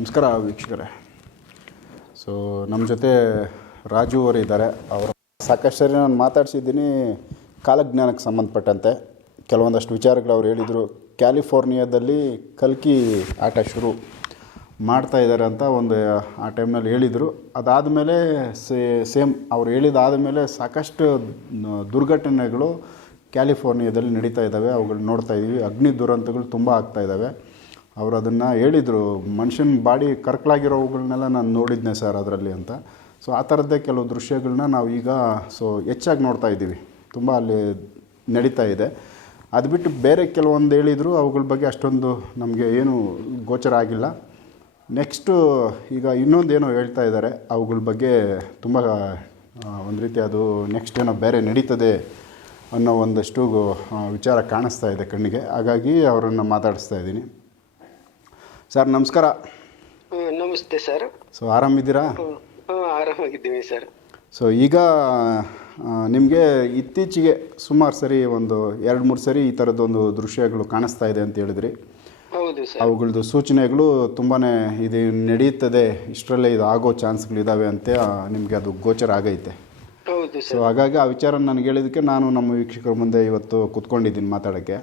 ನಮಸ್ಕಾರ ವೀಕ್ಷಕರೇ. ಸೊ ನಮ್ಮ ಜೊತೆ ರಾಜು ಅವರು ಇದ್ದಾರೆ. ಅವರು ಸಾಕಷ್ಟು ನಾನು ಮಾತಾಡ್ಸಿದ್ದೀನಿ ಕಾಲಜ್ಞಾನಕ್ಕೆ ಸಂಬಂಧಪಟ್ಟಂತೆ. ಕೆಲವೊಂದಷ್ಟು ವಿಚಾರಗಳು ಅವ್ರು ಹೇಳಿದರು. ಕ್ಯಾಲಿಫೋರ್ನಿಯಾದಲ್ಲಿ ಕಲ್ಕಿ ಆಟ ಶುರು ಮಾಡ್ತಾ ಇದ್ದಾರೆ ಅಂತ ಒಂದು, ಆ ಟೈಮ್ನಲ್ಲಿ ಹೇಳಿದರು. ಅದಾದಮೇಲೆ ಸೇ, ಸೇಮ್ ಅವ್ರು ಹೇಳಿದಾದ ಮೇಲೆ ಸಾಕಷ್ಟು ದುರ್ಘಟನೆಗಳು ಕ್ಯಾಲಿಫೋರ್ನಿಯಾದಲ್ಲಿ ನಡೀತಾ ಇದ್ದಾವೆ. ಅವುಗಳು ನೋಡ್ತಾ ಇದ್ದೀವಿ ಅಗ್ನಿ ದುರಂತಗಳು ತುಂಬ ಆಗ್ತಾ ಇದ್ದಾವೆ. ಅವರು ಅದನ್ನು ಹೇಳಿದರು. ಮನುಷ್ಯನ ಬಾಡಿ ಕರ್ಕಲಾಗಿರೋವುಗಳನ್ನೆಲ್ಲ ನಾನು ನೋಡಿದ್ದೆ ಸರ್ ಅದರಲ್ಲಿ ಅಂತ. ಸೊ ಆ ಥರದ್ದೇ ಕೆಲವು ದೃಶ್ಯಗಳನ್ನ ನಾವು ಈಗ ಸೊ ಹೆಚ್ಚಾಗಿ ನೋಡ್ತಾ ಇದ್ದೀವಿ. ತುಂಬ ಅಲ್ಲಿ ನಡೀತಾ ಇದೆ. ಅದು ಬಿಟ್ಟು ಬೇರೆ ಕೆಲವೊಂದು ಹೇಳಿದರು, ಅವುಗಳ ಬಗ್ಗೆ ಅಷ್ಟೊಂದು ನಮಗೆ ಏನು ಗೋಚರ ಆಗಿಲ್ಲ. ನೆಕ್ಸ್ಟು ಈಗ ಇನ್ನೊಂದು ಏನೋ ಹೇಳ್ತಾ ಇದ್ದಾರೆ ಅವುಗಳ ಬಗ್ಗೆ ತುಂಬ ಒಂದು ರೀತಿ ಅದು ನೆಕ್ಸ್ಟ್ ಏನೋ ಬೇರೆ ನಡೀತದೆ ಅನ್ನೋ ಒಂದಷ್ಟು ವಿಚಾರ ಕಾಣಿಸ್ತಾ ಇದೆ ಕಣ್ಣಿಗೆ. ಹಾಗಾಗಿ ಅವರನ್ನು ಮಾತಾಡಿಸ್ತಾ ಇದ್ದೀನಿ. ಸರ್ ನಮಸ್ಕಾರ. ನಮಸ್ತೆ ಸರ್. ಸೊ ಆರಾಮಿದ್ದೀರಾ? ಆರಾಮಾಗಿದ್ದೀವಿ ಸರ್. ಸೊ ಈಗ ನಿಮಗೆ ಇತ್ತೀಚೆಗೆ ಸುಮಾರು ಸರಿ ಒಂದು ಎರಡು ಮೂರು ಸರಿ ಈ ಥರದ್ದೊಂದು ದೃಶ್ಯಗಳು ಕಾಣಿಸ್ತಾ ಇದೆ ಅಂತ ಹೇಳಿದ್ರಿ. ಹೌದು ಸರ್. ಅವುಗಳದ್ದು ಸೂಚನೆಗಳು ತುಂಬಾ ಇದು ನಡೆಯುತ್ತದೆ. ಇಷ್ಟರಲ್ಲೇ ಇದು ಆಗೋ ಚಾನ್ಸ್ಗಳಿದ್ದಾವೆ ಅಂತ ನಿಮಗೆ ಅದು ಗೋಚರ ಆಗೈತೆ. ಹೌದು ಸೊ ಹಾಗಾಗಿ ಆ ವಿಚಾರ ನನಗೆ ಹೇಳಿದ್ದಕ್ಕೆ ನಾನು ನಮ್ಮ ವೀಕ್ಷಕರ ಮುಂದೆ ಇವತ್ತು ಕುತ್ಕೊಂಡಿದ್ದೀನಿ ಮಾತಾಡೋಕ್ಕೆ.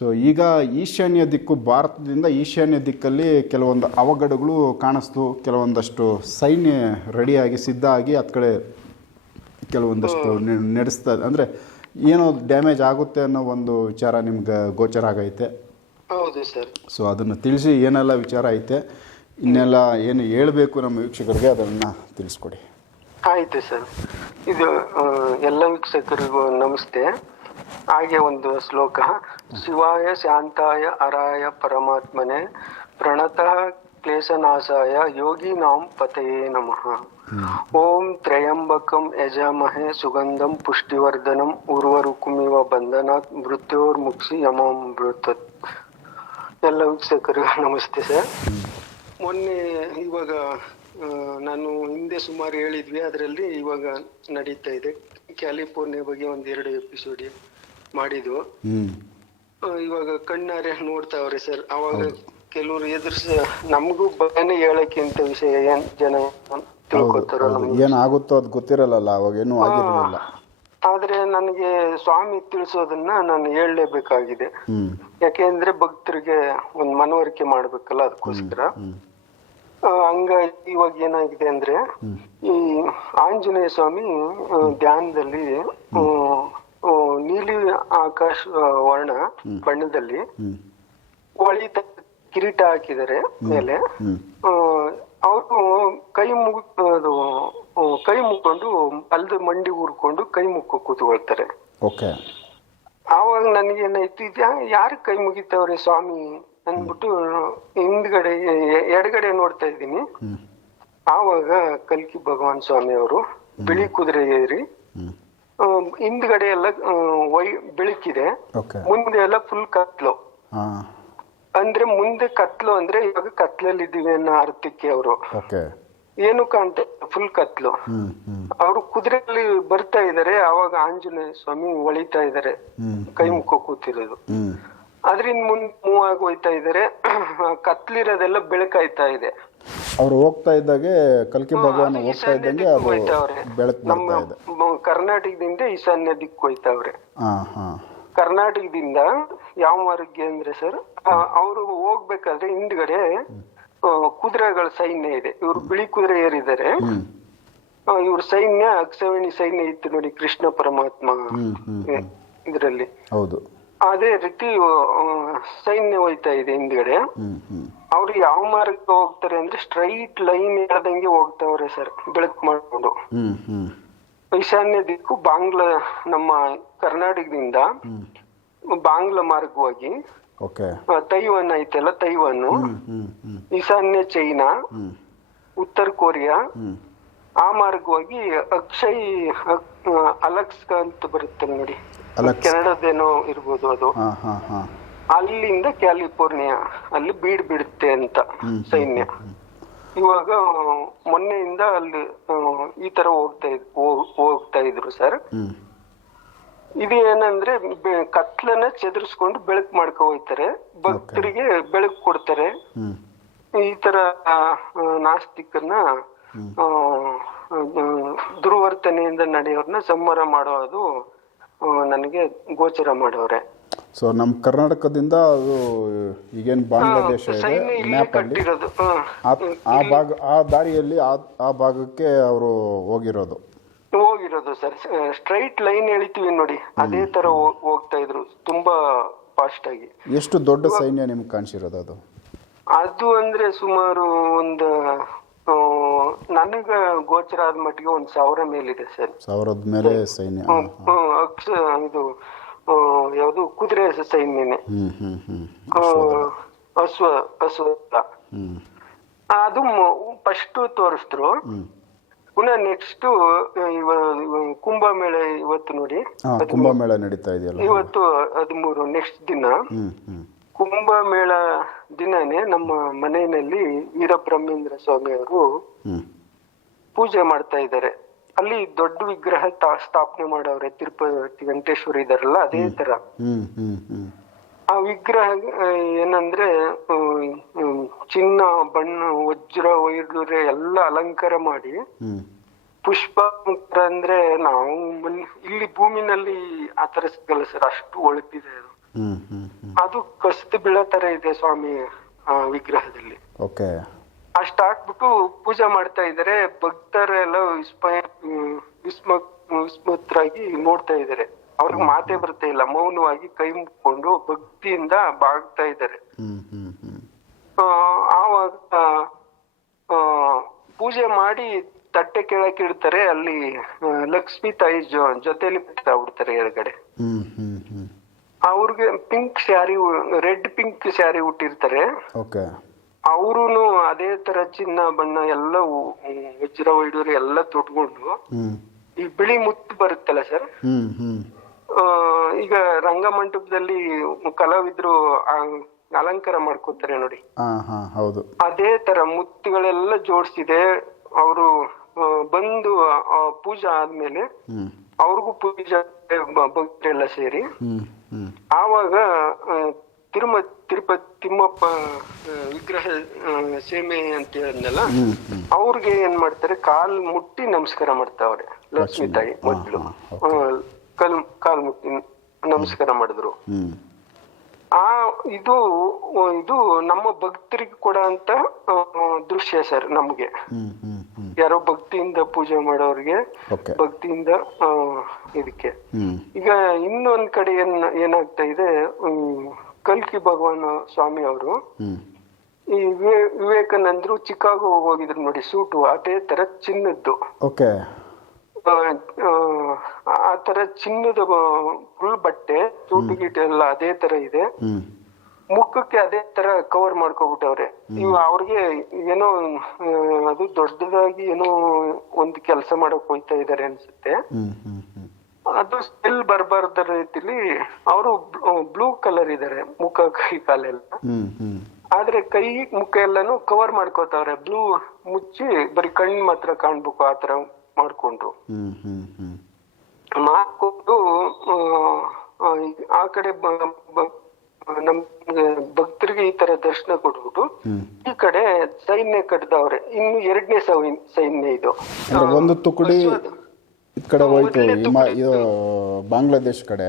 ಸೊ ಈಗ ಈಶಾನ್ಯ ದಿಕ್ಕು ಭಾರತದಿಂದ ಈಶಾನ್ಯ ದಿಕ್ಕಲ್ಲಿ ಕೆಲವೊಂದು ಅವಘಡಗಳು ಕಾಣಿಸ್ತು ಕೆಲವೊಂದಷ್ಟು ಸೈನ್ಯ ರೆಡಿಯಾಗಿ ಸಿದ್ಧ ಆಗಿ ಹತ್ತು ಕಡೆ ಕೆಲವೊಂದಷ್ಟು ನಡೆಸ್ತಾ ಅಂದರೆ ಏನೋ ಡ್ಯಾಮೇಜ್ ಆಗುತ್ತೆ ಅನ್ನೋ ಒಂದು ವಿಚಾರ ನಿಮ್ಗೆ ಗೋಚರ ಆಗೈತೆ. ಹೌದು ಸರ್. ಸೊ ಅದನ್ನು ತಿಳಿಸಿ ಏನೆಲ್ಲ ವಿಚಾರ ಐತೆ ಇನ್ನೆಲ್ಲ ಏನು ಹೇಳಬೇಕು ನಮ್ಮ ವೀಕ್ಷಕರಿಗೆ ಅದನ್ನು ತಿಳಿಸ್ಕೊಡಿ. ಆಯ್ತು ಸರ್. ಇದು ಎಲ್ಲ ವೀಕ್ಷಕರಿಗೂ ನಮಸ್ತೆ. ಹಾಗೆ ಒಂದು ಶ್ಲೋಕ. ಶಿವಾಯ ಶಾಂತಾಯ ಅರಾಯ ಪರಮಾತ್ಮನೆ, ಪ್ರಣತಃ ಕ್ಲೇಶನಾಶಾಯ ಯೋಗಿ ನಾಂ ಪತಯೇ ನಮಃ. ಓಂ ತ್ರಯಂಬಕಂ ಯಜಾಮಹೆ ಸುಗಂಧಂ ಪುಷ್ಟಿವರ್ಧನಂ ಉರ್ವರುಕುಮಿವ ಬಂಧನಾತ್ ಮೃತ್ಯೋರ್ಮುಕ್ಷಿ ಯಮಾಮೃತತ್. ಎಲ್ಲ ವೀಕ್ಷಕರು ನಮಸ್ತೆ ಸರ್. ಮೊನ್ನೆ ಇವಾಗ ನಾನು ಹಿಂದೆ ಸುಮಾರು ಹೇಳಿದ್ವಿ, ಅದರಲ್ಲಿ ಇವಾಗ ನಡೀತಾ ಇದೆ. ಕ್ಯಾಲಿಫೋರ್ನಿಯಾ ಬಗ್ಗೆ ಒಂದೆರಡು ಎಪಿಸೋಡ್ ಆ, ಇವಾಗ ಕಣ್ಣಾರೆ ನೋಡ್ತಾವ್ರೆ ಸರ್. ಅವಾಗ ಕೆಲವರು ಎದುರ್ಸ ನಮಗೂ ಬಗ್ಗೆ ಹೇಳಕ್ಕಿಂತ ವಿಷಯ ಏನ್ ಜನ ತಿಳ್ಕೊತಾರೋ ನಮ್ಗೆ. ಏನು ಆಗುತ್ತೋ ಅದು ಗೊತ್ತಿರಲ್ಲ ಅವಾಗ ಏನೂ ಆಗಿರಲಿಲ್ಲ. ಆದ್ರೆ ನನಗೆ ಸ್ವಾಮಿ ತಿಳಿಸೋದನ್ನ ನಾನು ಹೇಳಲೇಬೇಕಾಗಿದೆ. ಯಾಕೆಂದ್ರೆ ಭಕ್ತರಿಗೆ ಒಂದ್ ಮನವರಿಕೆ ಮಾಡ್ಬೇಕಲ್ಲ ಅದಕ್ಕೋಸ್ಕರ. ಹಂಗ ಆ, ಹಂಗಾಗಿ ಇವಾಗ ಏನಾಗಿದೆ ಅಂದ್ರೆ ಈ ಆಂಜನೇಯ ಸ್ವಾಮಿ ಆ, ಧ್ಯಾನದಲ್ಲಿ ಆ, ನೀಲಿ ಆಕಾಶ ವರ್ಣ ಬಣ್ಣದಲ್ಲಿ ಹೊಳಿ ಕಿರೀಟ ಹಾಕಿದರೆ ಮೇಲೆ. ಅವರು ಕೈ ಮುಗಿದು ಅದು ಕೈ ಮುಕ್ಕೊಂಡು ಅಲ್ದ ಮಂಡಿ ಊರ್ಕೊಂಡು ಕೈ ಮುಕ್ಕ ಕೂತ್ಕೊಳ್ತಾರೆ. ಆವಾಗ ನನಗೆ ಏನಾಯ್ತು ಇದ್ಯಾ? ಯಾರು ಕೈ ಮುಗಿತವ್ರೆ ಸ್ವಾಮಿ? ಅಂದ್ಬಿಟ್ಟು ಹಿಂದ್ಗಡೆ ಎಡಗಡೆ ನೋಡ್ತಾ ಇದ್ದೀನಿ. ಆವಾಗ ಕಲ್ಕಿ ಭಗವಾನ್ ಸ್ವಾಮಿ ಅವರು ಬಿಳಿ ಕುದುರೆ ಏರಿ ಹಿಂದ್ಗಡೆ ಎಲ್ಲ ವೈ ಬೆಳಕಿದೆ ಮುಂದೆ ಎಲ್ಲ ಫುಲ್ ಕತ್ಲು. ಅಂದ್ರೆ ಮುಂದೆ ಕತ್ಲು ಅಂದ್ರೆ ಇವಾಗ ಕತ್ಲಲ್ಲಿ ಇದ್ದೀವಿ ಅನ್ನೋ ಅರ್ಥಕ್ಕೆ ಅವರು. ಏನು ಕಾಣ್ತಾ ಫುಲ್ ಕತ್ಲು. ಅವರು ಕುದುರೆಯಲ್ಲಿ ಬರ್ತಾ ಇದಾರೆ ಅವಾಗ ಆಂಜನೇಯ ಸ್ವಾಮಿ ಒಳಿತಾ ಇದಾರೆ. ಕೈ ಮುಖ ಕೂತಿರೋದು. ಅದ್ರಿಂದ ಮುಂದ್ ಮೂವ್ ಆಗಿ ಹೋಯ್ತಾ ಇದಾರೆ ಕತ್ಲಿರೋದೆಲ್ಲ ಬೆಳಕಾಯ್ತಾ ಇದೆ. ಅವ್ರು ಹೋಗ್ತಾ ಇದ್ದಾಗೆ ಕಲ್ಕಿ ಭಗವಾನ್ ಹೋಗ್ತಾ ಇದ್ದಂಗೆ ಅದು ಬೆಳಕು ನಮ್ಮ ಕರ್ನಾಟಕದಿಂದ ಈಶಾನ್ಯ ದಿಕ್ಕು ಹೋಯ್ತಾವ್ರೆ. ಕರ್ನಾಟಕದಿಂದ ಯಾವ ಮಾರ್ಗ ಅಂದ್ರೆ ಸರ್ ಅವರು ಹೋಗ್ಬೇಕಾದ್ರೆ ಹಿಂದ್ಗಡೆ ಕುದುರೆಗಳ ಸೈನ್ಯ ಇದೆ. ಇವ್ರು ಬಿಳಿ ಕುದುರೆ ಏರಿದ್ದಾರೆ ಇವ್ರ ಸೈನ್ಯ ಅಕ್ಷವಣಿ ಸೈನ್ಯ ಇತ್ತು ನೋಡಿ ಕೃಷ್ಣ ಪರಮಾತ್ಮ ಇದರಲ್ಲಿ. ಹೌದು. ಅದೇ ರೀತಿ ಸೈನ್ಯ ಹೋಯ್ತಾ ಇದೆ ಹಿಂದ್ಗಡೆ. ಅವ್ರು ಯಾವ ಮಾರ್ಗ ಹೋಗ್ತಾರೆ ಅಂದ್ರೆ ಸ್ಟ್ರೈಟ್ ಲೈನ್ ಇರದಂಗೆ ಹೋಗ್ತಾವ್ರೆ ಸರ್ ಬೆಳಕು ಮಾಡ್ಕೊಂಡು. ಈಶಾನ್ಯ ದಿಕ್ಕು ಬಾಂಗ್ಲಾ ನಮ್ಮ ಕರ್ನಾಟಕದಿಂದ ಬಾಂಗ್ಲಾ ಮಾರ್ಗವಾಗಿ ತೈವನ್ ಐತಲ್ಲ ತೈವಾನ್. ಈಶಾನ್ಯ ಚೈನಾ ಉತ್ತರ ಕೊರಿಯಾ. ಆ ಮಾರ್ಗವಾಗಿ ಅಕ್ಷಯ್ ಅಲಕ್ಸ್ಕಾ ಅಂತ ಬರುತ್ತೆ ನೋಡಿ. ಕೆನಡಾದೇನೋ ಇರ್ಬೋದು ಅದು. ಅಲ್ಲಿಂದ ಕ್ಯಾಲಿಫೋರ್ನಿಯಾ ಅಲ್ಲಿ ಬೀಡ್ ಬಿಡುತ್ತೆ ಅಂತ ಸೈನ್ಯ. ಇವಾಗ ಮೊನ್ನೆಯಿಂದ ಅಲ್ಲಿ ಈ ತರ ಹೋಗ್ತಾ ಹೋಗ್ತಾ ಇದ್ರು ಸರ್. ಇದು ಏನಂದ್ರೆ ಕತ್ಲನ್ನ ಚದುರಿಸ್ಕೊಂಡು ಬೆಳಕು ಮಾಡ್ಕೊ ಹೋಯ್ತಾರೆ ಭಕ್ತರಿಗೆ ಬೆಳಕು ಕೊಡ್ತಾರೆ. ಈ ತರ ನಾಸ್ತಿಕನ್ನ ದುರ್ವರ್ತನೆಯಿಂದ ನಡೆಯೋರ್ನ ಸಂಹಾರ ಮಾಡೋದು ನನಗೆ ಗೋಚರ ಮಾಡೋರೆ. ಸೊ ನಮ್ಮ ಕರ್ನಾಟಕದಿಂದ ಅದು ಈಗೇನು ಬಾಂಗ್ಲಾದೇಶ ಇದೆ ಮ್ಯಾಪ್ ಅಲ್ಲಿ. ಆ, ಭಾಗ ಆ ದಾರಿಯಲ್ಲಿ ಆ ಭಾಗಕ್ಕೆ ಅವರು ಹೋಗಿರೋದು. ಹೋಗಿರೋದು ಸರ್. ಸ್ಟ್ರೈಟ್ ಲೈನ್ ಎಳಿತೀವಿ ನೋಡಿ. ಅದೇ ತರ ಹೋಗ್ತಾ ಇದ್ರು. ತುಂಬಾ ಫಾಸ್ಟ್ ಆಗಿ. ಎಷ್ಟು ದೊಡ್ಡ ಸೈನ್ಯ ನಿಮ್ಗೆ ಕಾಣಿಸಿರೋದು ಅದು? ಅದು ಅಂದ್ರೆ ಸುಮಾರು ಒಂದು ನನಗೆ ಗೋಚರ ಆದ ಮಟ್ಟಿಗೆ ಒಂದ್ ಸಾವಿರ ಮೇಲಿದೆ ಸರ್. ಸಾವಿರದ ಮೇಲೆ ಸೈನ್ಯ. ಇದು ಯಾವುದು ಕುದುರೆ ಸೈನ್ಯನೇ ಅಶ್ವ ಅಶ್ವ ಅದು ಫಸ್ಟ್ ತೋರಿಸಿದ್ರು. ಹ್ಞೂ ಪುನಃ ನೆಕ್ಸ್ಟ್ ಕುಂಭಮೇಳ ಇವತ್ತು ನೋಡಿ. ಕುಂಭಮೇಳ ನಡೀತಾ ಇದೆಯಲ್ಲ. ಇವತ್ತು ಹದಿಮೂರು ನೆಕ್ಸ್ಟ್ ದಿನ. ಕುಂಭಮೇಳ ದಿನನೇ ನಮ್ಮ ಮನೆಯಲ್ಲಿ ವೀರಬ್ರಹ್ಮೇಂದ್ರ ಸ್ವಾಮಿ ಅವರು ಪೂಜೆ ಮಾಡ್ತಾ ಇದ್ದಾರೆ. ಅಲ್ಲಿ ದೊಡ್ಡ ವಿಗ್ರಹ ಸ್ಥಾಪನೆ ಮಾಡವ್ರೆ ತಿರುಪತಿ ವೆಂಕಟೇಶ್ವರ ಇದಾರಲ್ಲ ಅದೇ ತರ. ಆ ವಿಗ್ರಹ ಏನಂದ್ರೆ ಚಿನ್ನ ಬಣ್ಣ ವಜ್ರ ವೈಡೂರ್ಯ ಎಲ್ಲ ಅಲಂಕಾರ ಮಾಡಿ ಪುಷ್ಪ ಅಂದ್ರೆ ನಾವು ಇಲ್ಲಿ ಭೂಮಿನಲ್ಲಿ ಆ ತರ ಸಿಗಲ್ಲ ಸರ್ ಅಷ್ಟು ಒಳಪಿದೆ ಅದು. ಅದು ಕಸ್ತು ಬೀಳೋ ತರ ಇದೆ ಸ್ವಾಮಿ ಆ ವಿಗ್ರಹದಲ್ಲಿ. ಓಕೆ. ಅಷ್ಟ್ ಹಾಕ್ಬಿಟ್ಟು ಪೂಜೆ ಮಾಡ್ತಾ ಇದ್ದಾರೆ ಭಕ್ತರೆಲ್ಲ ವಿಸ್ಮಯ ವಿಸ್ಮ ವಿಸ್ಮತರಾಗಿ ನೋಡ್ತಾ ಇದ್ದಾರೆ ಅವ್ರಿಗೆ ಮಾತೇ ಬರ್ತಾ ಇಲ್ಲ. ಮೌನವಾಗಿ ಕೈ ಮುಕ್ಕೊಂಡು ಭಕ್ತಿಯಿಂದ ಬಾಗ್ತಾ ಇದ್ದಾರೆ ಆವಾಗ ಆ, ಪೂಜೆ ಮಾಡಿ ತಟ್ಟೆ ಕೆಳಕ್ಕೆ ಇಡ್ತಾರೆ. ಅಲ್ಲಿ ಲಕ್ಷ್ಮಿ ತಾಯಿ ಜೊತೆಲಿ ಬಿಡ್ತಾರೆ ಎಡಗಡೆ ಹ್ಞೂ ಹ್ಞೂ ಹ್ಞೂ ಅವ್ರಿಗೆ pink sari red pink sari ಉಟ್ಟಿರ್ತಾರೆ. ಅವ್ರುನು ಅದೇ ತರ ಚಿನ್ನ ಬಣ್ಣ ಎಲ್ಲ ವಜ್ರ ವೈಡೂರು ಎಲ್ಲ ತೊಟ್ಕೊಂಡು ಈ ಬಿಳಿ ಮುತ್ತು ಬರುತ್ತಲ್ಲ ಸರ್? ಈಗ ರಂಗಮಂಟಪದಲ್ಲಿ ಕಲಾವಿದ್ರು ಅಲಂಕಾರ ಮಾಡ್ಕೋತಾರೆ ನೋಡಿ. ಅದೇ ತರ ಮುತ್ತುಗಳೆಲ್ಲ ಜೋಡಿಸಿದೆ. ಅವರು ಬಂದು ಪೂಜೆ ಆದ್ಮೇಲೆ ಅವ್ರಿಗೂ ಪೂಜೆ ಭಕ್ತರೆಲ್ಲ ಸೇರಿ ಆವಾಗ ತಿರುಮ ತಿರುಪತಿ ತಿಮ್ಮಪ್ಪ ವಿಗ್ರಹ ಸೇಮೆ ಅಂತ ಹೇಳಿದ್ನಲ್ಲ ಅವ್ರಿಗೆ ಏನ್ ಮಾಡ್ತಾರೆ ಕಾಲ್ ಮುಟ್ಟಿ ನಮಸ್ಕಾರ ಮಾಡ್ತಾವ್ರೆ ಲಕ್ಷ್ಮಿ ತಾಯಿ ಮೊದ್ಲು. ಕಲ್ ಕಾಲ್ ಮುಟ್ಟಿ ನಮಸ್ಕಾರ ಮಾಡಿದ್ರು. ಆ ಇದು ಇದು ನಮ್ಮ ಭಕ್ತರಿಗೆ ಕೊಡಂತ ದೃಶ್ಯ ಸರ್ ನಮ್ಗೆ. ಯಾರೋ ಭಕ್ತಿಯಿಂದ ಪೂಜೆ ಮಾಡೋರಿಗೆ ಭಕ್ತಿಯಿಂದ ಆ, ಇದಕ್ಕೆ. ಈಗ ಇನ್ನೊಂದ್ ಕಡೆ ಏನ್ ಏನಾಗ್ತಾ ಇದೆ ಕಲ್ಕಿ ಭಗವಾನ್ ಸ್ವಾಮಿ ಅವರು ಈ ವಿವೇ- ವಿವೇಕಾನಂದರು ಚಿಕಾಗೋ ಹೋಗಿದ್ರು ನೋಡಿ ಸೂಟು ಅದೇ ತರ ಚಿನ್ನದ್ದು. ಓಕೆ. ಆ, ತರ ಚಿನ್ನದ ಫುಲ್ ಬಟ್ಟೆ ಸೂಟು ಗೀಟು ಎಲ್ಲ ಅದೇ ತರ ಇದೆ. ಮುಖಕ್ಕೆ ಅದೇ ತರ ಕವರ್ ಮಾಡ್ಕೊಬಿಟ್ಟವ್ರೆ. ನೀವು ಅವ್ರಿಗೆ ಏನೋ ಅದು ದೊಡ್ಡದಾಗಿ ಏನೋ ಒಂದು ಕೆಲಸ ಮಾಡಕ್ ಹೋಯ್ತಾ ಇದಾರೆ ಅನ್ಸುತ್ತೆ. ಅದು ಸ್ಮೆಲ್ ಬರಬಾರ್ದ ರೀತಿಲಿ ಅವರು ಬ್ಲೂ ಕಲರ್ ಇದಾರೆ ಮುಖ ಕೈ ಕಾಲೆಲ್ಲ. ಆದ್ರೆ ಕೈ ಮುಖ ಎಲ್ಲಾನು ಕವರ್ ಮಾಡ್ಕೋತಾವ್ರೆ. ಬ್ಲೂ ಮುಚ್ಚಿ ಬರೀ ಕಣ್ಣು ಮಾತ್ರ ಕಾಣ್ಬೇಕು ಆತರ ಮಾಡ್ಕೊಂಡ್ರು ಮಾಡ್ಕೊಂಡು. ಆ, ಕಡೆ ನಮ್ ಭಕ್ತರಿಗೆ ಈ ತರ ದರ್ಶನ ಕೊಟ್ಬಿಟ್ಟು ಈ ಕಡೆ ಸೈನ್ಯ ಕಟ್ದವ್ರೆ. ಇನ್ನು ಎರಡನೇ ಸೈನ್ಯ ಇದು. ಒಂದು ತುಕಡಿ ಈ ಕಡೆ ಹೋಯ್ತು ಹಿಮ ಇದು ಬಾಂಗ್ಲಾದೇಶ್ ಕಡೆ.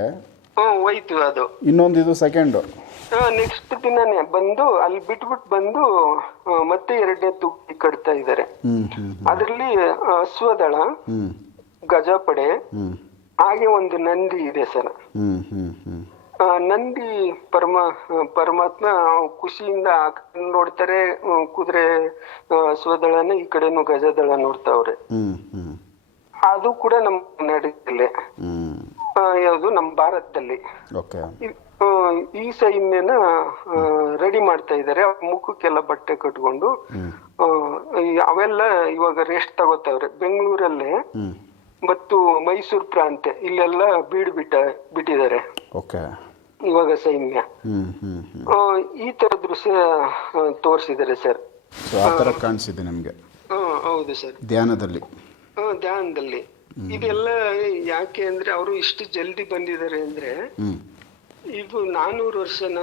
ಹ್ಮ್ ಹೋಯ್ತು ಅದು. ಇನ್ನೊಂದು ಇದು ಸೆಕೆಂಡ್ ನೆಕ್ಸ್ಟ್ ದಿನನೇ ಬಂದು ಅಲ್ಲಿ ಬಿಟ್ಬಿಟ್ಟು ಬಂದು ಆ, ಮತ್ತೆ ಎರಡನೇ ತುಕಡಿ ಕಟ್ತಾ ಇದ್ದಾರೆ ಅದ್ರಲ್ಲಿ ಅದರಲ್ಲಿ ಅಶ್ವದಳ ಗಜಪಡೆ ಹಾಗೆ ಒಂದು ನಂದಿ ಇದೆ ಸರ್. ಆ, ನಂದಿ ಪರಮ ಪರಮಾತ್ಮ ಖುಷಿಯಿಂದ ಆ ಕಡೆ ನೋಡ್ತಾರೆ ಆ, ಕುದುರೆ ಆ, ಅಶ್ವದಳನ ಈ ಕಡೆನು ಗಜದಳ ನೋಡ್ತಾವ್ರೆ. ಅದು ಕೂಡ ನಮ್ಮ ನಡೆಯಲ್ಲಿ ಯಾವುದು? ನಮ್ಮ ಭಾರತದಲ್ಲಿ. ಈ- ಸೈನ್ಯನ ರೆಡಿ ಮಾಡ್ತಾ ಇದ್ದಾರೆ. ಮುಖಕ್ಕೆಲ್ಲ ಬಟ್ಟೆ ಕಟ್ಕೊಂಡು. ಅವೆಲ್ಲ ಇವಾಗ ರೆಸ್ಟ್ ತಗೋತಾವ್ರೆ. ಬೆಂಗಳೂರಲ್ಲೇ ಮತ್ತು ಮೈಸೂರು ಪ್ರಾಂತ್ಯ ಇಲ್ಲೆಲ್ಲ ಬೀಡು ಬಿಟ್ಟ ಬಿಟ್ಟಿದ್ದಾರೆ ಇವಾಗ ಸೈನ್ಯ. ಈ ತರ ದೃಶ್ಯ ತೋರಿಸಿದ್ದಾರೆ ಸರ್. ಕಾಣಿಸಿದೆ ನಿಮಗೆ. ಹೌದು ಸರ್. ಧ್ಯಾನದಲ್ಲಿ. ಧ್ಯಾನದಲ್ಲಿ ಇದೆಲ್ಲ ಯಾಕೆ ಅಂದ್ರೆ ಅವರು ಇಷ್ಟು ಜಲ್ದಿ ಬಂದಿದ್ದಾರೆ ಅಂದ್ರೆ ಇದು ನಾನೂರು ವರ್ಷನ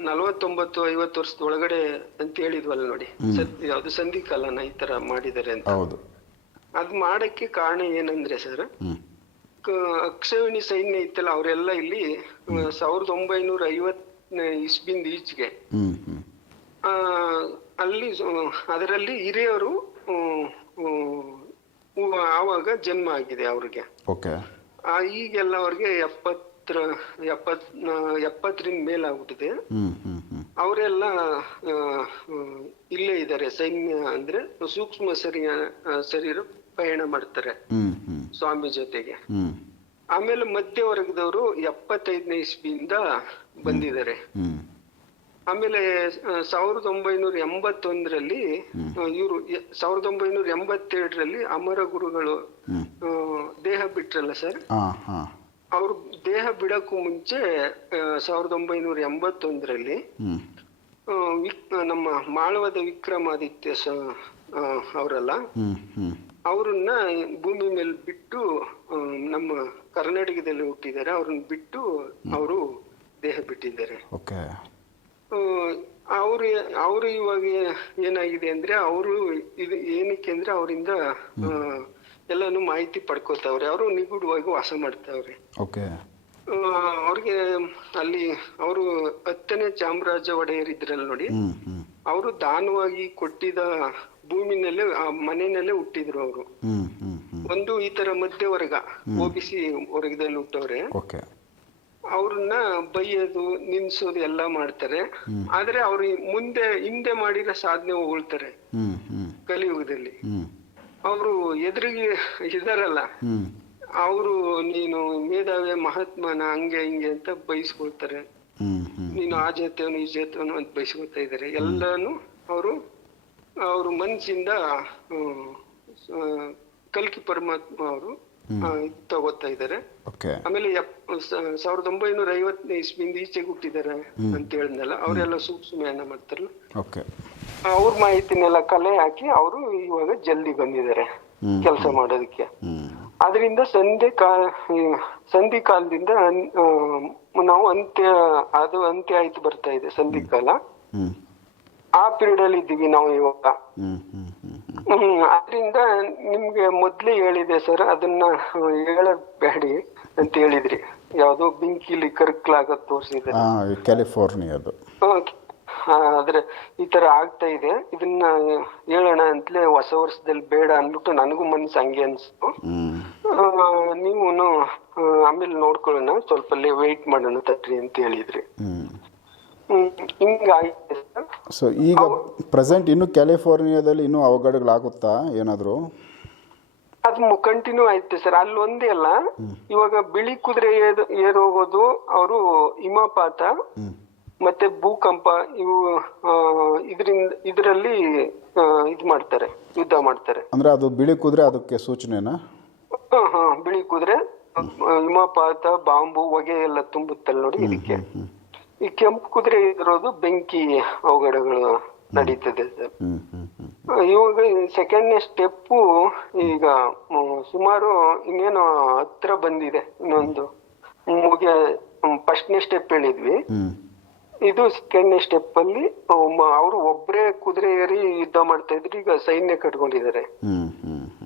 ನಲವತ್ತೊಂಬತ್ತು ಐವತ್ತು ವರ್ಷದ ಒಳಗಡೆ ಅಂತ ಹೇಳಿದ್ವಲ್ಲ ನೋಡಿ. ಯಾವ್ದು ಸಂಧಿ ಕಾಲನ ಈ ತರ ಮಾಡಿದ್ದಾರೆ ಅಂತ. ಹೌದು. ಅದ್ ಮಾಡಕ್ಕೆ ಕಾರಣ ಏನಂದ್ರೆ ಸರ್ ಅಕ್ಷವಿಣಿ ಸೈನ್ಯ ಇತ್ತಲ್ಲ ಅವರೆಲ್ಲ ಇಲ್ಲಿ ಸಾವಿರದ ಒಂಬೈನೂರ ಐವತ್ ಇಸ್ಬಿಂದ ಈಚೆಗೆ. ಅಲ್ಲಿ ಅದರಲ್ಲಿ ಹ್ಮ್, ಆವಾಗ ಜನ್ಮ ಆಗಿದೆ ಅವ್ರಿಗೆ. ಓಕೆ ಈಗೆಲ್ಲ ಅವ್ರಿಗೆ ಎಪ್ಪತ್ತರ ಎಪ್ಪತ್ ಎಪ್ಪತ್ತರಿಂದ ಮೇಲಾಗ್ಬಿಟ್ಟಿದೆ ಅವರೆಲ್ಲ ಇಲ್ಲೇ ಇದ್ದಾರೆ. ಸೈನ್ಯ ಅಂದ್ರೆ ಸೂಕ್ಷ್ಮ ಸರಿಯ ಶರೀರ ಪಯಣ ಮಾಡ್ತಾರೆ ಸ್ವಾಮಿ ಜೊತೆಗೆ. ಆಮೇಲೆ ಮಧ್ಯವರ್ಗದವರು ಎಪ್ಪತ್ತೈದನೇ ಇಸ್ವಿಯಿಂದ ಬಂದಿದ್ದಾರೆ. ಆಮೇಲೆ ಸಾವಿರದ ಒಂಬೈನೂರ ಎಂಬತ್ತೊಂದರಲ್ಲಿ ಇವರು ಸಾವಿರದ ಒಂಬೈನೂರ ಎಂಬತ್ತೆರಡರಲ್ಲಿ ಅಮರ ಗುರುಗಳು ದೇಹ ಬಿಟ್ರಲ್ಲ ಸರ್? ಅವರು ದೇಹ ಬಿಡಕ್ಕೂ ಮುಂಚೆ ಸಾವಿರದ ಒಂಬೈನೂರ ಎಂಬತ್ತೊಂದರಲ್ಲಿ ನಮ್ಮ ಮಾಳವದ ವಿಕ್ರಮಾದಿತ್ಯ ಅವರಲ್ಲ ಅವರನ್ನ ಭೂಮಿ ಮೇಲೆ ಬಿಟ್ಟು ನಮ್ಮ ಕರ್ನಾಟಕದಲ್ಲಿ ಹುಟ್ಟಿದ್ದಾರೆ. ಅವ್ರನ್ನ ಬಿಟ್ಟು ಅವರು ದೇಹ ಬಿಟ್ಟಿದ್ದಾರೆ. ಅವರು ಅವರು ಇವಾಗ ಏನಾಗಿದೆ ಅಂದ್ರೆ ಅವರು ಇದು ಏನಕ್ಕೆ ಅಂದ್ರೆ ಅವರಿಂದ ಎಲ್ಲಾನು ಮಾಹಿತಿ ಪಡ್ಕೋತಾವ್ರೆ. ಅವರು ನಿಗೂಢವಾಗಿ ವಾಸ ಮಾಡ್ತಾವ್ರೆ. ಓಕೆ. ಅವ್ರಿಗೆ ಅಲ್ಲಿ ಅವರು ಹತ್ತನೇ ಚಾಮರಾಜ ಒಡೆಯರ್ ಇದ್ರಲ್ಲಿ ನೋಡಿ ಅವರು ದಾನವಾಗಿ ಕೊಟ್ಟಿದ ಭೂಮಿನಲ್ಲೇ ಆ ಮನೆಯಲ್ಲೇ ಹುಟ್ಟಿದ್ರು ಅವರು. ಒಂದು ಈ ತರ ಮಧ್ಯವರ್ಗ ಒಬಿಸಿ ವರ್ಗದಲ್ಲಿ ಹುಟ್ಟವ್ರೆ. ಅವ್ರನ್ನ ಬೈಯೋದು ನಿನ್ಸೋದು ಎಲ್ಲ ಮಾಡ್ತಾರೆ. ಆದ್ರೆ ಅವ್ರು ಮುಂದೆ ಹಿಂದೆ ಮಾಡಿರೋ ಸಾಧನೆ ಹೋಗ್ತಾರೆ ಕಲಿಯುಗದಲ್ಲಿ. ಅವರು ಎದುರಿಗೆ ಇದಾರಲ್ಲ. ಅವರು ನೀನು ಮೇಧಾವಿ ಮಹಾತ್ಮನ ಹಂಗೆ ಹಿಂಗೆ ಅಂತ ಬಯಸ್ಕೊಳ್ತಾರೆ. ನೀನು ಆ ಜಾತಿಯವನು ಈ ಜಾತಿಯವನು ಅಂತ ಬಯಸ್ಕೊಳ್ತಾ ಇದ್ದಾರೆ ಎಲ್ಲಾನು ಅವರು ಅವ್ರ ಮನ್ಸಿಂದ ಕಲ್ಕಿ ಪರಮಾತ್ಮ ಅವರು ತಗೋತಾ ಇದ್ದಾರೆ ಓಕೆ. ಆಮೇಲೆ ಸಾವಿರದ ಒಂಬೈನೂರ ಐವತ್ತನೇ ಇಸ್ವಿಯಿಂದ ಈಚೆಗೆ ಹುಟ್ಟಿದ್ದಾರೆ ಅಂತ ಹೇಳಿದ್ನಲ್ಲ ಅವರೆಲ್ಲ ಸೂಕ್ಷ್ಮಯಾನ ಮಾಡ್ತಾರಲ್ಲ. ಅವ್ರ ಮಾಹಿತಿನೆಲ್ಲ ಕಲೆ ಹಾಕಿ ಅವರು ಇವಾಗ ಜಲ್ದಿ ಬಂದಿದ್ದಾರೆ. ಕೆಲಸ ಮಾಡೋದಕ್ಕೆ. ಅದರಿಂದ ಸಂಧಿ ಕಾಲ ಸಂಧಿ ಕಾಲದಿಂದ ನಾವು ಅಂತ್ಯ ಅದು ಅಂತ್ಯ ಆಯ್ತು ಬರ್ತಾ ಇದೆ ಸಂಧಿ ಕಾಲ. ಆ ಪೀರಿಯಡ್ ಅಲ್ಲಿ ಇದ್ದೀವಿ ನಾವು ಇವಾಗ. ಹ್ಮ್ ಅದರಿಂದ ನಿಮ್ಗೆ ಮೊದ್ಲೇ ಹೇಳಿದೆ ಸರ್ ಅದನ್ನ ಹೇಳಬೇಡಿ ಅಂತ ಹೇಳಿದ್ರಿ. ಯಾವ್ದೋ ಬೆಂಕಿಲಿ ಕರ್ಕ್ಲಾಗ ತೋರಿಸಿದೆ ಕ್ಯಾಲಿಫೋರ್ನಿಯಾದು. ಆದ್ರೆ ಈ ತರ ಆಗ್ತಾ ಇದೆ. ಇದನ್ನ ಹೇಳೋಣ ಅಂತಲೇ ಹೊಸ ವರ್ಷದಲ್ಲಿ ಬೇಡ ಅಂದ್ಬಿಟ್ಟು ನನಗೂ ಮನ್ಸು ಹಂಗೆ ಅನ್ಸ್ತು. ನೀವು ಆಮೇಲೆ ನೋಡ್ಕೊಳ್ಳೋಣ. ಸ್ವಲ್ಪ ವೇಟ್ ಮಾಡೋಣ ತಟ್ರಿ ಅಂತ ಹೇಳಿದ್ರಿ. ಸೊ ಈಗ ಪ್ರೆಸೆಂಟ್ ಇನ್ನು ಕ್ಯಾಲಿಫೋರ್ನಿಯಾದಲ್ಲಿ ಇನ್ನೂ ಅವಘಡಗಳಾಗುತ್ತಾ? ಏನಾದರೂ? ಅದು ಕಂಟಿನ್ಯೂ ಆಯ್ತು ಸರ್. ಅಲ್ಲಿ ಒಂದೇ ಅಲ್ಲ. ಇವಾಗ ಬಿಳಿ ಕುದುರೆ ಏರ್- ಏರೋಗೋದು ಅವರು ಹಿಮಪಾತ ಮತ್ತೆ ಭೂಕಂಪ ಇವು ಇದರಿಂದ ಇದರಲ್ಲಿ ಇದು ಮಾಡ್ತಾರೆ ಯುದ್ಧ ಮಾಡ್ತಾರೆ. ಅಂದ್ರೆ ಅದು ಬಿಳಿ ಕುದುರೆ ಅದಕ್ಕೆ ಸೂಚನೆನಾ? ಬಿಳಿ ಕುದುರೆ ಹಿಮಪಾತ ಬಾಂಬು ಹೊಗೆ ಎಲ್ಲ ತುಂಬುತ್ತಲ್ಲ ನೋಡಿ ಇದಕ್ಕೆ. ಈ ಕೆಂಪು ಕುದುರೆ ಇರೋದು ಬೆಂಕಿ ಅವಘಡಗಳು ನಡೀತದೆ. ಸರ್ ಇವಾಗ ಸೆಕೆಂಡ್ನೇ ಸ್ಟೆಪ್ಪು ಈಗ ಸುಮಾರು ಇನ್ನೇನು ಹತ್ರ ಬಂದಿದೆ, ಇನ್ನೊಂದು. ಮುಗಿಯ ಫಸ್ಟ್ನೇ ಸ್ಟೆಪ್ ಹೇಳಿದ್ವಿ. ಇದು ಸೆಕೆಂಡ್ನೇ ಸ್ಟೆಪ್ ಅಲ್ಲಿ ಅವರು ಒಬ್ರೇ ಕುದುರೆ ಏರಿ ಯುದ್ಧ ಮಾಡ್ತಾ ಇದ್ರು, ಈಗ ಸೈನ್ಯ ಕಟ್ಕೊಂಡಿದ್ದಾರೆ.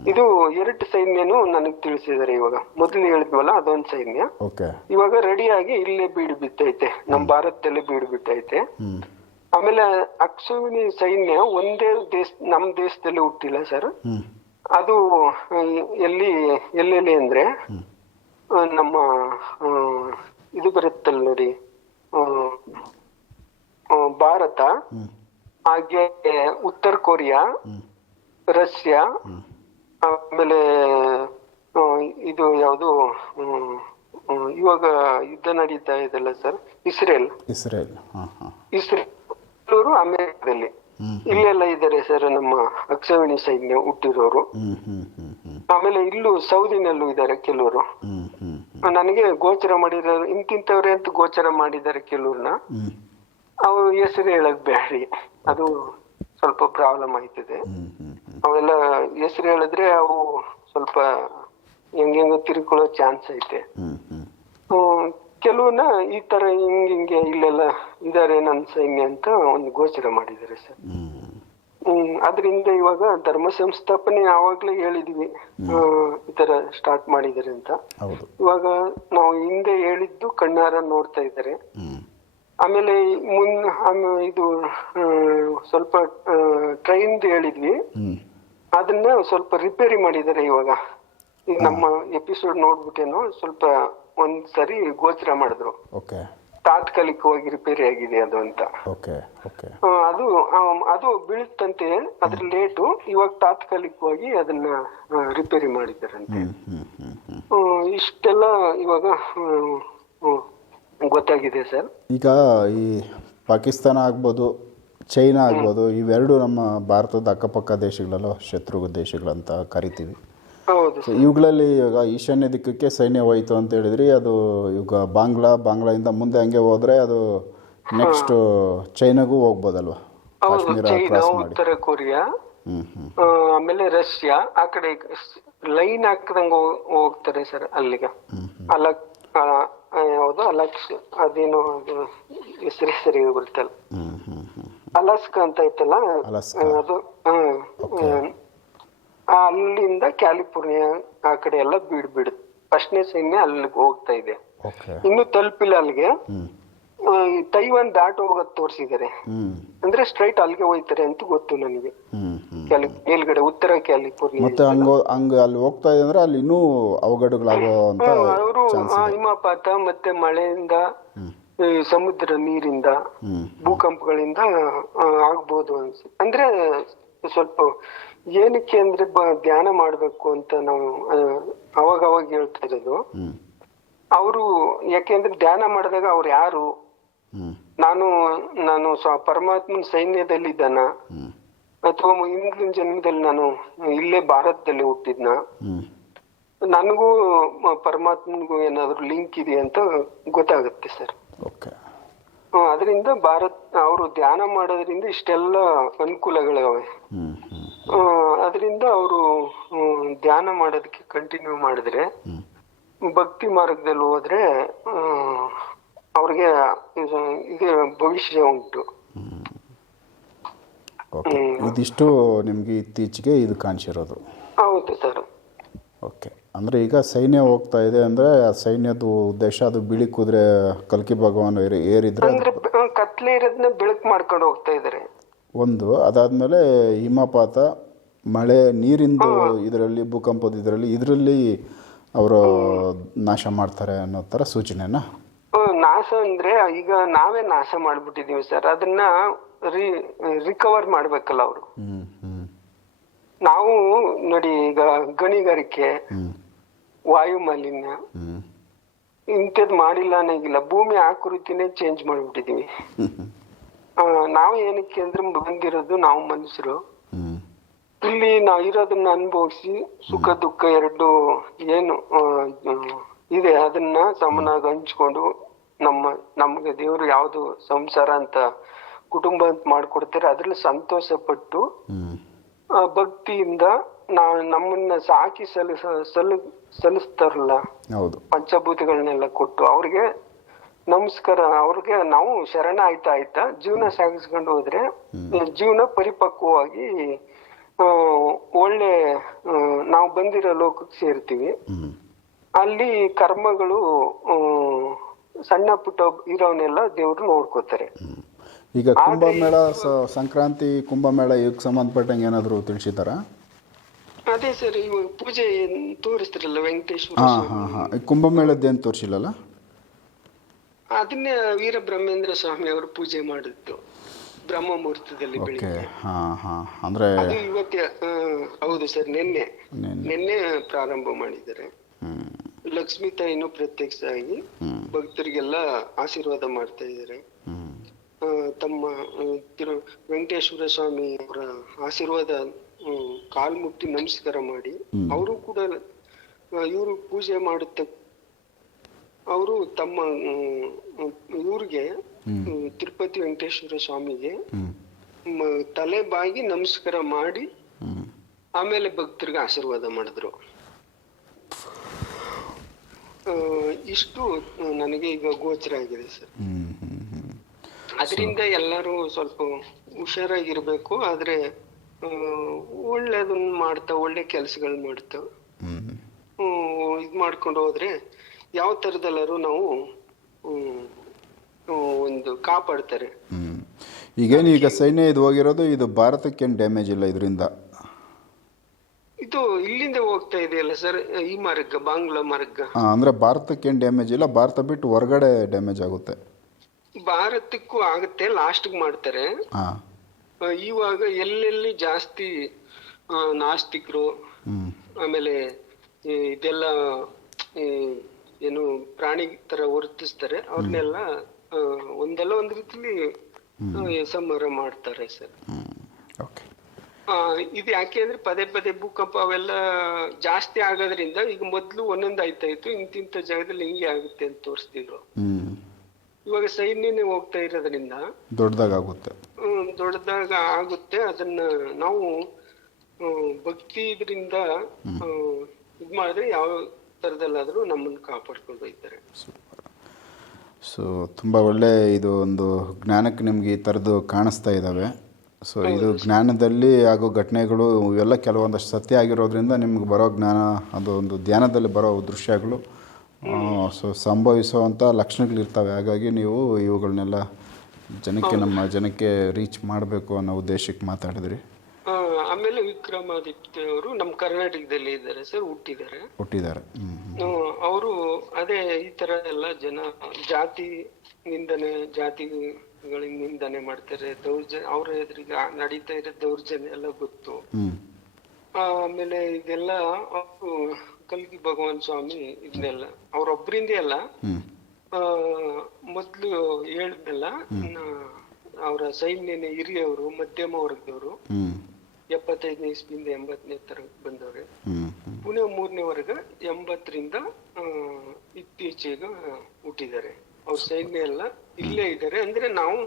ಇದು ಎರಡು ಸೈನ್ಯನು ನನಗೆ ತಿಳಿಸಿದ್ದಾರೆ ಇವಾಗ. ಮೊದಲು ಹೇಳಿದ್ವಲ್ಲ ಅದೊಂದು ಸೈನ್ಯ. ಓಕೆ. ಇವಾಗ ರೆಡಿಯಾಗಿ ಇಲ್ಲೇ ಬೀಡು ಬಿತ್ತೈತೆ ನಮ್ ಭಾರತದಲ್ಲೇ ಬೀಡು ಬಿತ್ತೈತೆ ಆಮೇಲೆ ಅಕ್ಷವಿಣಿ ಸೈನ್ಯ ಒಂದೇ ದೇಶ ನಮ್ ದೇಶದಲ್ಲಿ ಹುಟ್ಟಿಲ್ಲ ಸರ್. ಅದು ಎಲ್ಲಿ ಎಲ್ಲೆಲ್ಲಿ ಅಂದ್ರೆ ನಮ್ಮ ಇದು ಬರುತ್ತಲ್ಲ ನೋಡಿ ಭಾರತ ಹಾಗೆ ಉತ್ತರ ಕೊರಿಯಾ ರಷ್ಯಾ ಆಮೇಲೆ ಇದು ಯಾವುದು ಇವಾಗ ಯುದ್ಧ ನಡೀತಾ ಇದೆಲ್ಲ ಸರ್ ಇಸ್ರೇಲ್. ಇಸ್ರೇಲ್ ಇಸ್ರೇಲ್ ಅಮೆರಿಕದಲ್ಲಿ. ಇಲ್ಲೆಲ್ಲ ಇದ್ದಾರೆ ಸರ್ ನಮ್ಮ ಅಕ್ಷವಿಣಿ ಸೈನ್ಯ ಹುಟ್ಟಿರೋರು. ಆಮೇಲೆ ಇಲ್ಲೂ ಸೌದಿನಲ್ಲೂ ಇದ್ದಾರೆ ಕೆಲವರು. ನನಗೆ ಗೋಚರ ಮಾಡಿರೋರು ಇಂತಿಂತವ್ರೆ ಅಂತ ಗೋಚರ ಮಾಡಿದ್ದಾರೆ ಕೆಲವ್ರನ್ನ. ಅವರು ಹೆಸರು ಹೇಳಕ್ ಅದು ಸ್ವಲ್ಪ ಪ್ರಾಬ್ಲಮ್ ಆಯ್ತದೆ. ಅವೆಲ್ಲ ಹೆಸರು ಹೇಳಿದ್ರೆ ಅವು ಸ್ವಲ್ಪ ಹೆಂಗೆಂಗೋ ತಿರ್ಕೊಳ್ಳೋ ಚಾನ್ಸ್ ಐತೆ. ಕೆಲವನ್ನ ಈ ತರ ಹಿಂಗ ಹಿಂಗೆ ಇಲ್ಲೆಲ್ಲ ಇದಾರೆ ನನ್ನ ಸೈನ್ಯ ಅಂತ ಒಂದು ಗೋಚರ ಮಾಡಿದ್ದಾರೆ ಸರ್. ಹ್ಮ್. ಅದರಿಂದ ಇವಾಗ ಧರ್ಮ ಸಂಸ್ಥಾಪನೆ ಯಾವಾಗ್ಲೇ ಹೇಳಿದ್ವಿ. ಈ ತರ ಸ್ಟಾರ್ಟ್ ಮಾಡಿದ್ದಾರೆ ಅಂತ. ಇವಾಗ ನಾವು ಹಿಂದೆ ಹೇಳಿದ್ದು ಕಣ್ಣಾರ ನೋಡ್ತಾ ಇದ್ದಾರೆ. ಆಮೇಲೆ ಮುನ್ ಇದು ಸ್ವಲ್ಪ ಟ್ರೈನ್ ಹೇಳಿದ್ವಿ. ಅದನ್ನ ಸ್ವಲ್ಪ ರಿಪೇರಿ ಮಾಡಿದ್ದಾರೆ ಇವಾಗ. ಈಗ ನಮ್ಮ ಎಪಿಸೋಡ್ ನೋಡ್ಬಿಟ್ಟೇನೋ ಸ್ವಲ್ಪ ಒಂದ್ ಸರಿ ಗೋಚರ ಮಾಡಿದ್ರು. ಓಕೆ ತಾತ್ಕಾಲಿಕವಾಗಿ ರಿಪೇರಿ ಆಗಿದೆ ಅದು ಅಂತ. ಓಕೆ ಓಕೆ ಆ, ಅದು ಆ, ಅದು ಬೀಳುತ್ತಂತೆ ಅದ್ರ ಲೇಟು ಇವಾಗ ತಾತ್ಕಾಲಿಕವಾಗಿ ಅದನ್ನ ರಿಪೇರಿ ಮಾಡಿದ್ದಾರಂತೆ. ಆ, ಇಷ್ಟೆಲ್ಲ ಇವಾಗ ಗೊತ್ತಾಗಿದೆ ಸರ್. ಈಗ ಈ ಪಾಕಿಸ್ತಾನ ಆಗ್ಬೋದು ಚೈನಾ ಆಗ್ಬೋದು ಇವೆರಡು ನಮ್ಮ ಭಾರತದ ಅಕ್ಕಪಕ್ಕ ದೇಶಗಳಲ್ಲೋ ಶತ್ರು ದೇಶಗಳಂತ ಕರಿತೀವಿ. ಸೊ ಇವುಗಳಲ್ಲಿ ಇವಾಗ ಈಶಾನ್ಯ ದಿಕ್ಕಕ್ಕೆ ಸೈನ್ಯ ಹೋಯಿತು ಅಂತ ಹೇಳಿದ್ರಿ ಅದು ಇವಾಗ ಬಾಂಗ್ಲಾ ಬಾಂಗ್ಲಾದಿಂದ ಮುಂದೆ ಹಂಗೆ ಹೋದ್ರೆ ಅದು ನೆಕ್ಸ್ಟ್ ಚೈನಾಗೂ ಹೋಗ್ಬೋದಲ್ವಾ? ಚೈನಾ ಉತ್ತರ ಕೊರಿಯಾ ಆಮೇಲೆ ರಷ್ಯಾ ಆ ಕಡೆ ಲೈನ್ ಹಾಕದಂಗೆ ಹೋಗ್ತಾರೆ ಸರ್ ಅಲ್ಲಿಗೆ. ಅಲಕ್ ಅದೇನು ಅಲಕ್ಷ ಅದೇನೋ ಹೆಸರು ಸರಿ ಹ್ಞೂ ಅಲಾಸ್ಕಾ ಅಂತ ಐತಲ್ಲ? ಅದು ಅಲ್ಲಿಂದ ಕ್ಯಾಲಿಫೋರ್ನಿಯಾ ಆ ಕಡೆ ಎಲ್ಲ ಬೀಡ್ ಬಿಡುತ್ತೆ ಫಸ್ಟ್ನೇ ಸೈನ್ಯ ಅಲ್ಲಿಗೆ ಹೋಗ್ತಾ ಇದೆ. ಇನ್ನು ತಲುಪಿಲ್ಲ ಅಲ್ಲಿಗೆ. ತೈವಾನ್ ದಾಟ್ ಹೋಗೋದ್ ತೋರಿಸಿದ್ದಾರೆ ಅಂದ್ರೆ ಸ್ಟ್ರೈಟ್ ಅಲ್ಲಿಗೆ ಹೋಯ್ತಾರೆ ಅಂತ ಗೊತ್ತು ನನಗೆ. ಮೇಲ್ಗಡೆ ಉತ್ತರ ಕ್ಯಾಲಿಫೋರ್ನಿಯಾ ಮತ್ತೆ ಹಂಗ ಹಂಗ ಅಲ್ಲಿ ಹೋಗ್ತಾ ಇದೆ ಅಂದ್ರೆ ಅಲ್ಲಿ ಇನ್ನೂ ಅವಘಡಗಳಾಗೋ ಅಂತ ಅವರು ಹಿಮಪಾತ ಮತ್ತೆ ಮಳೆಯಿಂದ ಈ ಸಮುದ್ರ ನೀರಿಂದ ಭೂಕಂಪಗಳಿಂದ ಆಗ್ಬೋದು ಅನ್ಸುತ್ತೆ. ಅಂದ್ರೆ ಸ್ವಲ್ಪ ಏನಕ್ಕೆ ಅಂದ್ರೆ ಧ್ಯಾನ ಮಾಡ್ಬೇಕು ಅಂತ ನಾವು ಅವಾಗ ಅವಾಗ ಹೇಳ್ತಾ ಇರೋದು. ಅವರು ಯಾಕೆಂದ್ರೆ ಧ್ಯಾನ ಮಾಡಿದಾಗ ಅವ್ರು ಯಾರು? ನಾನು ನಾನು ಸ್ವ- ಪರಮಾತ್ಮನ ಸೈನ್ಯದಲ್ಲಿ ಇದ್ದಾನ? ಅಥವಾ ಹಿಂದಿನ ಜನ್ಮದಲ್ಲಿ ನಾನು ಇಲ್ಲೇ ಭಾರತದಲ್ಲಿ ಹುಟ್ಟಿದ್ನ? ನನಗೂ ಪರಮಾತ್ಮನಿಗೂ ಏನಾದ್ರು ಲಿಂಕ್ ಇದೆ ಅಂತ ಗೊತ್ತಾಗುತ್ತೆ ಸರ್. ಓಕೆ. ಅದರಿಂದ ಭಾರತ್ ಅವರು ಧ್ಯಾನ ಮಾಡೋದ್ರಿಂದ ಇಷ್ಟೆಲ್ಲ ಅನುಕೂಲಗಳಿವೆ. ಅದರಿಂದ ಅವರು ಧ್ಯಾನ ಮಾಡೋದಕ್ಕೆ ಕಂಟಿನ್ಯೂ ಮಾಡಿದ್ರೆ ಭಕ್ತಿ ಮಾರ್ಗದಲ್ಲಿ ಹೋದ್ರೆ ಅವ್ರಿಗೆ ಇದು ಭವಿಷ್ಯ ಉಂಟು. ಇದಿಷ್ಟು ನಿಮಗೆ ಇತ್ತೀಚೆಗೆ ಇದು ಕಾಣಿಸಿರೋದು. ಹೌದು ಸರ್. ಓಕೆ. ಅಂದರೆ ಈಗ ಸೈನ್ಯ ಹೋಗ್ತಾ ಇದೆ ಅಂದರೆ ಆ ಸೈನ್ಯದ ಉದ್ದೇಶ ಅದು ಬಿಳಿ ಕುದುರೆ ಕಲ್ಕಿ ಭಗವಾನ್ ಏರಿ ಏರಿದ್ರೆ ಅಂದ್ರೆ ಕತ್ಲೆ ಇರೋದನ್ನ ಬೆಳಕು ಮಾಡ್ಕೊಂಡು ಹೋಗ್ತಾ ಇದ್ದಾರೆ ಒಂದು ಅದಾದಮೇಲೆ ಹಿಮಪಾತ ಮಳೆ ನೀರಿಂದು ಇದರಲ್ಲಿ ಭೂಕಂಪದ ಇದರಲ್ಲಿ ಇದರಲ್ಲಿ ಅವರು ನಾಶ ಮಾಡ್ತಾರೆ ಅನ್ನೋ ಥರ ಸೂಚನೆನಾ? ನಾಶ ಅಂದ್ರೆ ಈಗ ನಾವೇ ನಾಶ ಮಾಡ್ಬಿಟ್ಟಿದೀವಿ ಸರ್ ಅದನ್ನ ರಿ ರಿಕವರ್ ಮಾಡಬೇಕಲ್ಲ ಅವರು. ನಾವು ನೋಡಿ ಈಗ ಗಣಿಗಾರಿಕೆ ವಾಯು ಮಾಲಿನ್ಯ. ಇಂಥದ್ ಮಾಡಿಲ್ಲ ಅನ್ನಂಗಿಲ್ಲ. ಭೂಮಿ ಆಕೃತಿನೇ ಚೇಂಜ್ ಮಾಡಿಬಿಟ್ಟಿದೀವಿ. ನಾವು ಏನಕ್ಕೆ ಅಂದ್ರೆ ಬಂದಿರೋದು ನಾವು ಮನುಷ್ಯರು. ಇಲ್ಲಿ ನಾವು ಇರೋದನ್ನ ಅನುಭವಿಸಿ ಸುಖ ದುಃಖ ಎರಡು ಏನು ಇದೆ. ಅದನ್ನ ಸಮನಾಗಿ ಹಂಚ್ಕೊಂಡು ನಮ್ಮ ನಮ್ಗೆ ದೇವರು ಯಾವ್ದು ಸಂಸಾರ ಅಂತ ಕುಟುಂಬ ಅಂತ ಮಾಡ್ಕೊಡ್ತಾರೆ. ಅದ್ರಲ್ಲಿ ಸಂತೋಷ ಪಟ್ಟು ಭಕ್ತಿಯಿಂದ ನಾ ನಮ್ಮನ್ನ ಸಾಕಿ ಸಲ ಸಲ್ಲ ಸಲ್ಲಿಸ್ತಾರಲ್ಲ ಹೌದು. ಪಂಚಭೂತಗಳನ್ನೆಲ್ಲ ಕೊಟ್ಟು ಅವ್ರಿಗೆ ನಮಸ್ಕಾರ ಅವ್ರಿಗೆ ನಾವು ಶರಣ ಆಯ್ತಾ? ಆಯ್ತಾ ಜೀವನ ಸಾಗಿಸ್ಕೊಂಡು ಹೋದ್ರೆ ಜೀವನ ಪರಿಪಕ್ವವಾಗಿ ಒಳ್ಳೆ ನಾವು ಬಂದಿರೋ ಲೋಕಕ್ಕೆ ಸೇರ್ತೀವಿ. ಅಲ್ಲಿ ಕರ್ಮಗಳು ಸಣ್ಣ ಪುಟ್ಟ ಇರೋವನ್ನೆಲ್ಲ ದೇವ್ರು ನೋಡ್ಕೋತಾರೆ. ಈಗ ಕುಂಭಮೇಳ ಸಂಕ್ರಾಂತಿ ಕುಂಭಮೇಳ ಇದಕ್ಕೆ ಸಂಬಂಧಪಟ್ಟಂಗೆ ಏನಾದರೂ ತಿಳಿಸಿದ್ದಾರಾ? ಅದೇ ಸರ್ ಇವಾಗ ಪೂಜೆ ತೋರಿಸ್ತಿರಲ್ಲ ವೆಂಕಟೇಶ್ವರ ಹಾಂ. ಹಾಂ ಹಾಂ. ಕುಂಭಮೇಳದ್ದೇನು ತೋರಿಸಿಲ್ಲಲ್ಲ? ಅದನ್ನೇ ವೀರ ಬ್ರಹ್ಮೇಂದ್ರ ಸ್ವಾಮಿ ಅವರು ಪೂಜೆ ಮಾಡಿದ್ದು. ಬ್ರಹ್ಮ ಮುಹೂರ್ತದಲ್ಲಿ ಓಕೆ. ಬೆಳಿಗ್ಗೆ. ಹಾಂ ಹಾಂ. ಅಂದರೆ ಅದು ಇವತ್ತೇ ಆ, ಹೌದು ಸರ್ ನಿನ್ನೆ. ನಿನ್ನೆ. ನಿನ್ನೆ ಪ್ರಾರಂಭ ಮಾಡಿದ್ದಾರೆ. ಲಕ್ಷ್ಮೀ ತಾಯಿನೂ ಪ್ರತ್ಯಕ್ಷ ಆಗಿ ಭಕ್ತರಿಗೆಲ್ಲ ಆಶೀರ್ವಾದ ಮಾಡ್ತಾ ಇದ್ದಾರೆ. ತಮ್ಮ ಆ, ತಿರು ವೆಂಕಟೇಶ್ವರ ಸ್ವಾಮಿ ಅವರ ಆಶೀರ್ವಾದ ಕಾಲ್ ಮುಟ್ಟಿ ನಮಸ್ಕಾರ ಮಾಡಿ ಅವರು ಕೂಡ ಇವರು ಪೂಜೆ ಮಾಡುತ್ತ ಅವರು ತಮ್ಮ ಊರಿಗೆ ಇವ್ರಿಗೆ ತಿರುಪತಿ ವೆಂಕಟೇಶ್ವರ ಸ್ವಾಮಿಗೆ ತಲೆ ಬಾಗಿ ನಮಸ್ಕಾರ ಮಾಡಿ ಆಮೇಲೆ ಭಕ್ತರಿಗೆ ಆಶೀರ್ವಾದ ಮಾಡಿದ್ರು. ಇಷ್ಟು ನನಗೆ ಈಗ ಗೋಚರ ಆಗಿದೆ ಸರ್. ಅದರಿಂದ ಎಲ್ಲರೂ ಸ್ವಲ್ಪ ಹುಷಾರಾಗಿರ್ಬೇಕು ಆದ್ರೆ ಒಳ್ಳೇದನ್ನ ಮಾಡ್ತಾ ಒಳ್ಳೆ ಕೆಲಸಗಳು ಮಾಡ್ತಾ. ಇದ್ ಮಾಡ್ಕೊಂಡು ಹೋದ್ರೆ ಯಾವ ತರದಲ್ಲರೂ ನಾವು ಒಂದು ಕಾಪಾಡ್ತಾರೆ. ಈಗೇನು ಈಗ ಸೈನ್ಯ ಇದು ಹೋಗಿರೋದು ಇದು ಭಾರತಕ್ಕೇನು ಡ್ಯಾಮೇಜ್ ಇಲ್ಲ ಇದರಿಂದ? ಇದು ಇಲ್ಲಿಂದ ಹೋಗ್ತಾ ಇದೆಯಲ್ಲ ಸರ್ ಈ ಮಾರ್ಗ ಬಾಂಗ್ಲಾ ಮಾರ್ಗ. ಅಂದರೆ ಭಾರತಕ್ಕೇನು ಡ್ಯಾಮೇಜ್ ಇಲ್ಲ ಭಾರತ ಬಿಟ್ಟು ಹೊರಗಡೆ ಡ್ಯಾಮೇಜ್ ಆಗುತ್ತೆ. ಭಾರತಕ್ಕೂ ಆಗುತ್ತೆ ಲಾಸ್ಟ್ಗೆ ಮಾಡ್ತಾರೆ. ಇವಾಗ ಎಲ್ಲೆಲ್ಲಿ ಜಾಸ್ತಿ ಆ, ನಾಸ್ತಿಕರು ಆಮೇಲೆ ಇದೆಲ್ಲ ಏನು ಪ್ರಾಣಿ ತರ ವರ್ತಿಸ್ತಾರೆ ಅವ್ರನ್ನೆಲ್ಲ ಒಂದಲ್ಲ ಒಂದ್ ರೀತಿಲಿ ಸಂಹಾರ ಮಾಡ್ತಾರೆ ಸರ್. ಇದು ಯಾಕೆ ಅಂದ್ರೆ ಪದೇ ಪದೇ ಭೂಕಂಪ ಅವೆಲ್ಲ ಜಾಸ್ತಿ ಆಗೋದ್ರಿಂದ ಈಗ ಮೊದ್ಲು ಒಂದೊಂದ್ ಆಯ್ತಾ ಇತ್ತು ಜಾಗದಲ್ಲಿ ಹಿಂಗೆ ಆಗುತ್ತೆ ಅಂತ ತೋರಿಸ್ತಿದ್ರು. ಇವಾಗ ಸೈನ್ಯನೇ ಹೋಗ್ತಾ ಇರೋದ್ರಿಂದ ದೊಡ್ಡದಾಗುತ್ತೆ ದೊಡ್ಡದಾಗ ಆಗುತ್ತೆ. ಅದನ್ನ ನಾವು ಭಕ್ತಿ ಇದರಿಂದ ಇದ್ ಮಾಡಿದ್ರೆ ಯಾವ ಥರದಲ್ಲಾದರೂ ನಮ್ಮನ್ನು ಕಾಪಾಡ್ಕೊಂಡು ಹೋಗ್ತಾರೆ. ಸೊ ತುಂಬ ಒಳ್ಳೆ ಇದು ಒಂದು ಜ್ಞಾನಕ್ಕೆ ನಿಮಗೆ ಈ ಥರದ್ದು ಕಾಣಿಸ್ತಾ ಇದ್ದಾವೆ ಸೊ ಇದು ಜ್ಞಾನದಲ್ಲಿ ಆಗೋ ಘಟನೆಗಳು ಇವೆಲ್ಲ ಕೆಲವೊಂದಷ್ಟು ಸತ್ಯ ಆಗಿರೋದ್ರಿಂದ ನಿಮ್ಗೆ ಬರೋ ಜ್ಞಾನ ಅದು ಒಂದು ಧ್ಯಾನದಲ್ಲಿ ಬರೋ ದೃಶ್ಯಗಳು ಸೊ ಸಂಭವಿಸುವಂಥ ಲಕ್ಷಣಗಳಿರ್ತವೆ. ಹಾಗಾಗಿ ನೀವು ಇವುಗಳನ್ನೆಲ್ಲ ಜನಕ್ಕೆ ನಮ್ಮ ಜನಕ್ಕೆ ರೀಚ್ ಮಾಡಬೇಕು ಅನ್ನೋ ಉದ್ದೇಶಕ್ಕೆ ಮಾತಾಡಿದ್ರಿ. ಆಮೇಲೆ ವಿಕ್ರಮಾದಿತ್ಯ ಅವರು ನಮ್ಮ ಕರ್ನಾಟಕದಲ್ಲಿ ಇದ್ದಾರೆ ಸರ್ ಹುಟ್ಟಿದ್ದಾರೆ. ಹುಟ್ಟಿದ್ದಾರೆ. ಅವರು ಅದೇ ಈ ತರ ಎಲ್ಲ ಜನ ಜಾತಿ ನಿಂದನೆ ಜಾತಿಗಳಿಂದ ನಿಂದನೆ ಮಾಡ್ತಾರೆ. ದೌರ್ಜನ್ಯ ಅವ್ರ ಎದುರಿಗೆ ನಡೀತಾ ಇರೋ ದೌರ್ಜನ್ಯ ಎಲ್ಲ ಗೊತ್ತು. ಆಮೇಲೆ ಇದೆಲ್ಲ ಅವರು ಕಲ್ಗಿ ಭಗವಾನ್ ಸ್ವಾಮಿ ಇದನ್ನೆಲ್ಲ ಅವ್ರೊಬ್ರಿಂದ ಅಲ್ಲ. ಮೊದ್ಲು ಹೇಳಿದ್ನಲ್ಲ ಅವರ ಸೈನ್ಯನ ಹಿರಿಯವರು ಮಧ್ಯಮ ವರ್ಗದವರು. ಎಪ್ಪತ್ತೈದನೇ ಇಸ್ವಿಯಿಂದ ಎಂಬತ್ತನೇ ತರ ಬಂದವ್ರೆ. ಪುಣೆ ಮೂರನೇ ವರ್ಗ ಎಂಬತ್ತರಿಂದ ಆ, ಇತ್ತೀಚೆಗೆ ಹುಟ್ಟಿದ್ದಾರೆ. ಅವ್ರ ಸೈನ್ಯ ಎಲ್ಲ ಇಲ್ಲೇ ಇದ್ದಾರೆ. ಅಂದ್ರೆ ನಾವು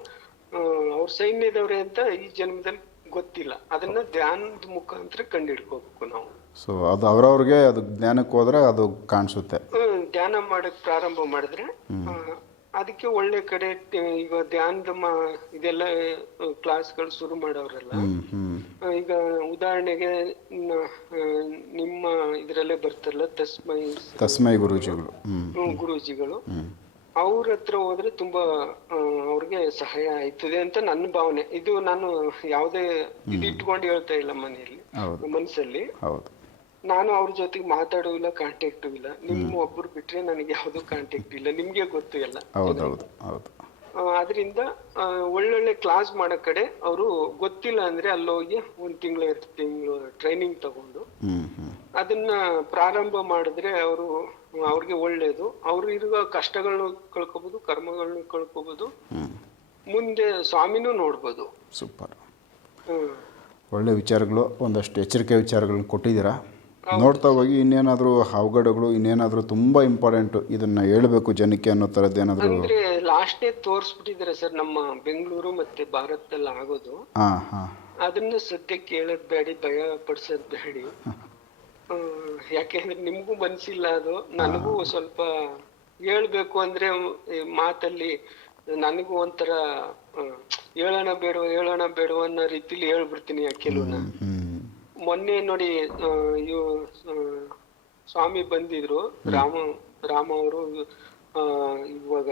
ಅವ್ರ ಸೈನ್ಯದವ್ರೆ ಅಂತ ಈ ಜನ್ಮದಲ್ಲಿ ಗೊತ್ತಿಲ್ಲ. ಅದನ್ನ ಧ್ಯಾನದ ಮುಖಾಂತರ ಕಂಡಿಡ್ಕೋಬೇಕು ನಾವು. ಸೊ ಅದು ಅವ್ರವ್ರಿಗೆ ಅದು ಜ್ಞಾನಕ್ಕೆ ಹೋದ್ರೆ ಅದು ಕಾಣಿಸುತ್ತೆ. ಹ್ಮ್, ಧ್ಯಾನ ಮಾಡಕ್ ಪ್ರಾರಂಭ ಮಾಡಿದ್ರೆ ಅದಕ್ಕೆ ಒಳ್ಳೆ ಕಡೆ ಈಗ ಧ್ಯಾನದ ಇದೆಲ್ಲ ಕ್ಲಾಸ್ಗಳು ಶುರು ಮಾಡೋರೆಲ್ಲ. ಈಗ ಉದಾಹರಣೆಗೆ ನಿಮ್ಮ ಇದ್ರಲ್ಲೇ ಬರ್ತಾರಲ್ಲ ತಸ್ಮೈ ತಸ್ಮೈ ಗುರುಜಿಗಳು. ಗುರುಜಿಗಳು. ಅವ್ರ ಹತ್ರ ಹೋದ್ರೆ ತುಂಬಾ ಅವ್ರಿಗೆ ಸಹಾಯ ಆಯ್ತದೆ ಅಂತ ನನ್ನ ಭಾವನೆ. ಇದು ನಾನು ಯಾವುದೇ ಇದು ಇಟ್ಕೊಂಡು ಹೇಳ್ತಾ ಇಲ್ಲ ಮನೆಯಲ್ಲಿ ಹೌದು. ಮನಸ್ಸಲ್ಲಿ. ಹೌದು. ನಾನು ಅವ್ರ ಜೊತೆಗೆ ಮಾತಾಡೂ ಇಲ್ಲ ಕಾಂಟ್ಯಾಕ್ಟ್ ಇಲ್ಲ. ನಿಮ್ಮ ಒಬ್ರು ಬಿಟ್ರೆ ನನಗೆ ಯಾವ್ದು ಕಾಂಟ್ಯಾಕ್ಟ್ ಇಲ್ಲ. ನಿಮ್ಗೆ ಗೊತ್ತು ಎಲ್ಲ. ಹೌದು ಹೌದು ಅದರಿಂದ ಒಳ್ಳೊಳ್ಳೆ ಕ್ಲಾಸ್ ಮಾಡೋ ಕಡೆ ಅವರು ಗೊತ್ತಿಲ್ಲ ಅಂದ್ರೆ ಅಲ್ಲೋಗಿ ಒಂದ್ ತಿಂಗಳು ಎರಡು ತಿಂಗಳು ಟ್ರೈನಿಂಗ್ ತಗೊಂಡು ಅದನ್ನ ಪ್ರಾರಂಭ ಮಾಡಿದ್ರೆ ಅವರು ಅವ್ರಿಗೆ ಒಳ್ಳೇದು. ಅವ್ರು ಇರುವ ಕಷ್ಟಗಳನ್ನ ಕಳ್ಕೊಬಹುದು ಕರ್ಮಗಳನ್ನ ಕಳ್ಕೊಬಹುದು ಮುಂದೆ ಸ್ವಾಮಿನೂ ನೋಡ್ಬೋದು. ಸೂಪರ್. ಒಳ್ಳೆ ವಿಚಾರಗಳು ಒಂದಷ್ಟು ಎಚ್ಚರಿಕೆ ವಿಚಾರಗಳನ್ನ ಕೊಟ್ಟಿದ್ದೀರಾ? ನೋಡ್ತಾ ಹೋಗಿ ಇನ್ನೇನಾದರೂ ಅವಘಡಗಳು ಇನ್ನೇನಾದರೂ ತುಂಬಾ ಇಂಪಾರ್ಟೆಂಟ್ ಇದನ್ನ ಹೇಳಬೇಕು ಜನಕ್ಕೆ ಅನ್ನೋ ಥರದ್ದು ಏನಾದರೂ? ಅಂದ್ರೆ ಲಾಸ್ಟ್ನೇ ತೋರಿಸ್ಬಿಟ್ಟಿದ್ರೆ ಸರ್ ನಮ್ಮ ಬೆಂಗಳೂರು ಮತ್ತೆ ಭಾರತದಲ್ಲಿ ಆಗೋದು. ಹಾಂ ಹಾಂ. ಅದನ್ನ ಸದ್ಯ ಕೇಳದ್ ಬೇಡಿ ಭಯ ಪಡಿಸೋದ್ ಬೇಡಿ. ಹ್ಮ್, ಯಾಕೆಂದ್ರೆ ನಿಮ್ಗೂ ಮನ್ಸಿಲ್ಲ ಅದು. ನನಗೂ ಸ್ವಲ್ಪ ಹೇಳ್ಬೇಕು ಅಂದ್ರೆ ಈ ಮಾತಲ್ಲಿ ನನಗೂ ಒಂಥರ ಆ, ಹೇಳೋಣ ಬೇಡವ ಹೇಳೋಣ ಬೇಡವ ಅನ್ನೋ ರೀತಿಲಿ ಹೇಳ್ಬಿಡ್ತೀನಿ ಕೆಲವನ್ನ ಹ್ಞೂ ಮೊನ್ನೆ ನೋಡಿ ಇವ್ ಸ್ವಾಮಿ ಬಂದಿದ್ರು ರಾಮ ರಾಮ ಅವರು ಇವಾಗ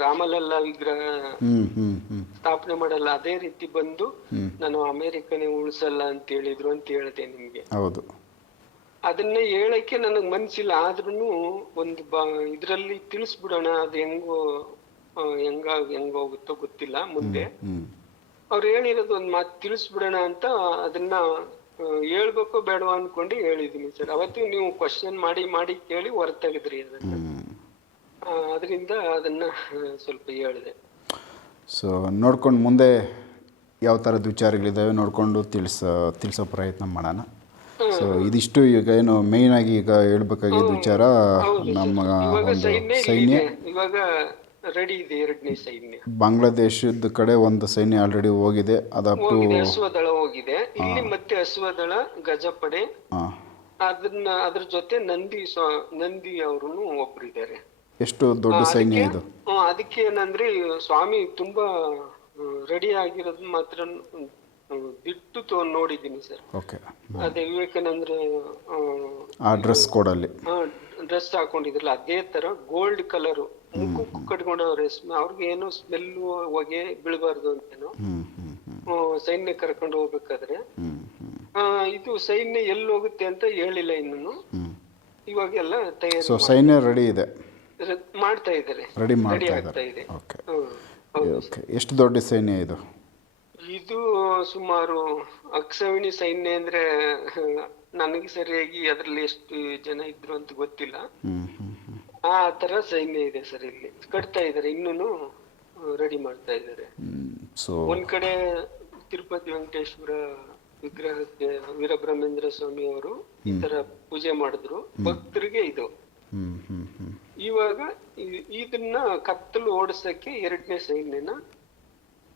ರಾಮಲಲ್ಲ ವಿಗ್ರಹ ಸ್ಥಾಪನೆ ಮಾಡಲ್ಲ ಅದೇ ರೀತಿ ಬಂದು ನಾನು ಅಮೆರಿಕನೇ ಉಳಿಸಲ್ಲ ಅಂತ ಹೇಳಿದ್ರು ಅಂತ ಹೇಳಿದೆ ನಿಮ್ಗೆ. ಹೌದು. ಅದನ್ನ ಹೇಳಕ್ಕೆ ನನಗ್ ಮನ್ಸಿಲ್ಲ ಆದ್ರೂ ಒಂದು ಬ ಇದ್ರಲ್ಲಿ ತಿಳಿಸ್ಬಿಡೋಣ ಅದು ಹೆಂಗೋ ಹೆಂಗ ಹೆಂಗೋಗುತ್ತೋ ಗೊತ್ತಿಲ್ಲ ಮುಂದೆ. ಅವ್ರು ಹೇಳಿರೋದು ಒಂದು ಮಾತು ತಿಳಿಸ್ಬಿಡೋಣ ಅಂತ ಅದನ್ನ ಹೇಳ್ಬೇಕು ಬೇಡವಾ ಅನ್ಕೊಂಡು ಹೇಳಿದೀನಿ ಸರ್. ಅವತ್ತು ನೀವು ಕ್ವಶನ್ ಮಾಡಿ ಮಾಡಿ ಕೇಳಿ ಹೊರತಾಗಿದ್ರಿ ಅದನ್ನ. ಅದರಿಂದ ಅದನ್ನ ಸ್ವಲ್ಪ ಹೇಳಿದೆ. ಸೊ ನೋಡ್ಕೊಂಡು ಮುಂದೆ ಯಾವ ಥರದ ವಿಚಾರಗಳಿದ್ದಾವೆ ನೋಡಿಕೊಂಡು ತಿಳಿಸೋ ತಿಳಿಸೋ ಪ್ರಯತ್ನ ಮಾಡೋಣ. ಸೊ ಇದಿಷ್ಟು ಈಗ ಏನು ಮೇಯ್ನ್ ಆಗಿ ಈಗ ಹೇಳ್ಬೇಕಾಗಿದ್ದ ವಿಚಾರ ನಮ್ಮ ಒಂದು ಸೈನ್ಯ. ಇವಾಗ ರೆಡಿ ಇದೆ ಎರಡನೇ ಸೈನ್ಯ. ಬಾಂಗ್ಲಾದೇಶದ ಕಡೆ ಒಂದು ಸೈನ್ಯ ಆಲ್ರೆಡಿ ಹೋಗಿದೆ ಅದು ಅಪ್ ಟು ಹೋಗಿದೆ ಅಶ್ವದಳ ಹೋಗಿದೆ. ಇಲ್ಲಿ ಮತ್ತೆ ಅಶ್ವದಳ ಗಜಪಡೆ. ಅದನ್ನ ಅದ್ರ ಜೊತೆ ನಂದಿ ಸ್ವ- ನಂದಿ ಅವರು ಒಬ್ರು ಇದ್ದಾರೆ. ಎಷ್ಟು ದೊಡ್ಡ ಸೈನ್ಯ ಇದು? ಅದಕ್ಕೆ ಏನಂದ್ರೆ ಸ್ವಾಮಿ ತುಂಬಾ ರೆಡಿ ಆಗಿರೋದು ಮಾತ್ರ ದಿಟ್ಟು ನೋಡಿದ್ದೀನಿ ಸರ್. ಓಕೆ. ಅದೇ ವಿವೇಕಾನಂದ್ರ ಆ ಡ್ರೆಸ್ ಕೋಡಲ್ಲಿ ಡ್ರೆಸ್ ಹಾಕೊಂಡಿದ್ರಲ್ಲ ಅದೇ ತರ ಗೋಲ್ಡ್ ಕಲರ್ ಮುಖಕ್ಕೂ ಕಟ್ಕೊಂಡವ್ರೆ ಅವ್ರಿಗೆ ಏನು ಸ್ಮೆಲ್ ಹೊಗೆ ಬೀಳಬಾರ್ದು ಅಂತೇನು. ಸೈನ್ಯ ಕರ್ಕೊಂಡು ಹೋಗ್ಬೇಕಾದ್ರೆ. ಇದು ಸೈನ್ಯ ಎಲ್ಲಿ ಹೋಗುತ್ತೆ ಅಂತ ಹೇಳಿಲ್ಲ ಇನ್ನು ಇವಾಗೆಲ್ಲ ತಯಾರಿ ಸೊ ಸೈನ್ಯ ರೆಡಿ ಇದೆ. ಮಾಡ್ತಾ ಇದ್ದಾರೆ. ರೆಡಿ ಮಾಡ್ತಾ ಇದ್ದಾರೆ. ಇದೆ. ಓಕೆ ಎಷ್ಟು ದೊಡ್ಡ ಸೈನ್ಯ ಇದು? ಇದು ಸುಮಾರು ಅಕ್ಷವಿಣಿ ಸೈನ್ಯ ಅಂದ್ರೆ ನನಗೆ ಸರಿಯಾಗಿ ಅದ್ರಲ್ಲಿ ಎಷ್ಟು ಜನ ಇದ್ರು ಅಂತ ಗೊತ್ತಿಲ್ಲ. ಆ ತರ ಸೈನ್ಯ ಇದೆ ಸರ್ ಇಲ್ಲಿ. ಕಟ್ತಾ ಇದ್ದಾರೆ ಇನ್ನೂನು ರೆಡಿ ಮಾಡ್ತಾ ಇದ್ದಾರೆ. ಸೊ ಒಂದ್ ಕಡೆ ತಿರುಪತಿ ವೆಂಕಟೇಶ್ವರ ವಿಗ್ರಹಕ್ಕೆ ವೀರಬ್ರಹ್ಮೇಂದ್ರ ಸ್ವಾಮಿ ಅವರು ಈ ತರ ಪೂಜೆ ಮಾಡಿದ್ರು. ಭಕ್ತರಿಗೆ ಇದು. ಇವಾಗ ಇದನ್ನ ಕತ್ತಲು ಓಡಿಸಕ್ಕೆ ಎರಡನೇ ಸೈನ್ಯನ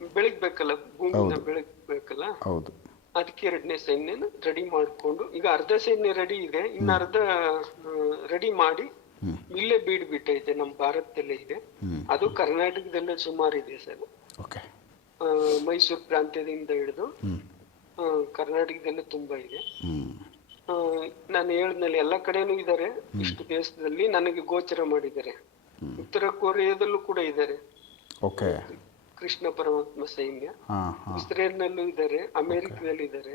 ಬೆಳಗ್ಬೇಕಲ್ಲ ಭೂಮಿನ ಬೆಳಗ್ಬೇಕಲ್ಲ? ಅದಕ್ಕೆ ಎರಡನೇ ಸೈನ್ಯನ ರೆಡಿ ಮಾಡ್ಕೊಂಡು ಈಗ ಅರ್ಧ ಸೈನ್ಯ ರೆಡಿ ಇದೆ ಇನ್ನ ಅರ್ಧ ರೆಡಿ ಮಾಡಿ ಇಲ್ಲೇ ಬೀಡ್ ಬಿಟ್ಟೈತೆ ನಮ್ಮ ಭಾರತದಲ್ಲೇ ಇದೆ. ಅದು ಕರ್ನಾಟಕದಲ್ಲೇ ಸುಮಾರು ಇದೆ ಸರ್. ಮೈಸೂರು ಪ್ರಾಂತ್ಯದಿಂದ ಹಿಡಿದು ಕರ್ನಾಟಕದಲ್ಲೇ ತುಂಬಾ ಇದೆ. ನಾನು ಹೇಳಿದ್ನಲ್ಲ ಎಲ್ಲ ಕಡೆನೂ ಇದ್ದಾರೆ. ಇಷ್ಟು ದೇಶದಲ್ಲಿ ನನಗೆ ಗೋಚರ ಮಾಡಿದ್ದಾರೆ. ಉತ್ತರ ಕೊರಿಯಾದಲ್ಲೂ ಕೂಡ ಇದ್ದಾರೆ. ಕೃಷ್ಣ ಪರಮಾತ್ಮ ಸೈನ್ಯ. ಇಸ್ರೇಲ್ ನಲ್ಲೂ ಇಸ್ರೇಲ್ನಲ್ಲೂ ಇದ್ದಾರೆ ಅಮೆರಿಕದಲ್ಲಿ ಇದ್ದಾರೆ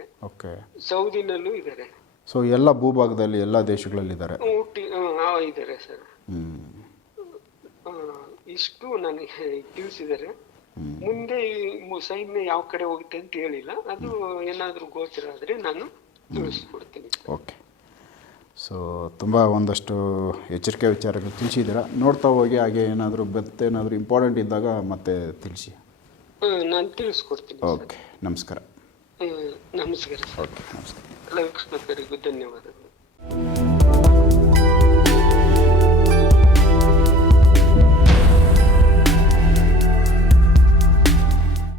ಸೌದಿನಲ್ಲೂ ಇದ್ದಾರೆ. ಸೊ ಎಲ್ಲ ಭೂಭಾಗದಲ್ಲಿ ಎಲ್ಲ ದೇಶಗಳಲ್ಲಿದ್ದಾರೆ. ಇದ್ದಾರೆ ಸರ್. ಇಷ್ಟು ನನಗೆ ತಿಳಿಸಿದ್ದಾರೆ. ಮುಂದೆ ಈ ಸೈನ್ಯ ಯಾವ ಕಡೆ ಹೋಗುತ್ತೆ ಅಂತ ಹೇಳಿಲ್ಲ. ಅದು ಏನಾದರೂ ಗೋಚರ ಆದ್ರೆ ನಾನು ತಿಳಿಸ್ಕೊಡ್ತೀನಿ. ಓಕೆ. ಸೊ ತುಂಬ ಒಂದಷ್ಟು ಎಚ್ಚರಿಕೆ ವಿಚಾರಗಳು ತಿಳಿಸಿದ್ದೀರಾ? ನೋಡ್ತಾ ಹೋಗಿ ಹಾಗೆ ಏನಾದರೂ ಏನಾದರೂ ಇಂಪಾರ್ಟೆಂಟ್ ಇದ್ದಾಗ ಮತ್ತೆ ತಿಳಿಸಿ. ನಾನು ತಿಳಿಸ್ಕೊಡ್ತೀನಿ ಓಕೆ ನಮಸ್ಕಾರ. ನಮಸ್ಕಾರ ಓಕೆ ನಮಸ್ಕಾರ. आपला एपिसोड करू धन्यवाद.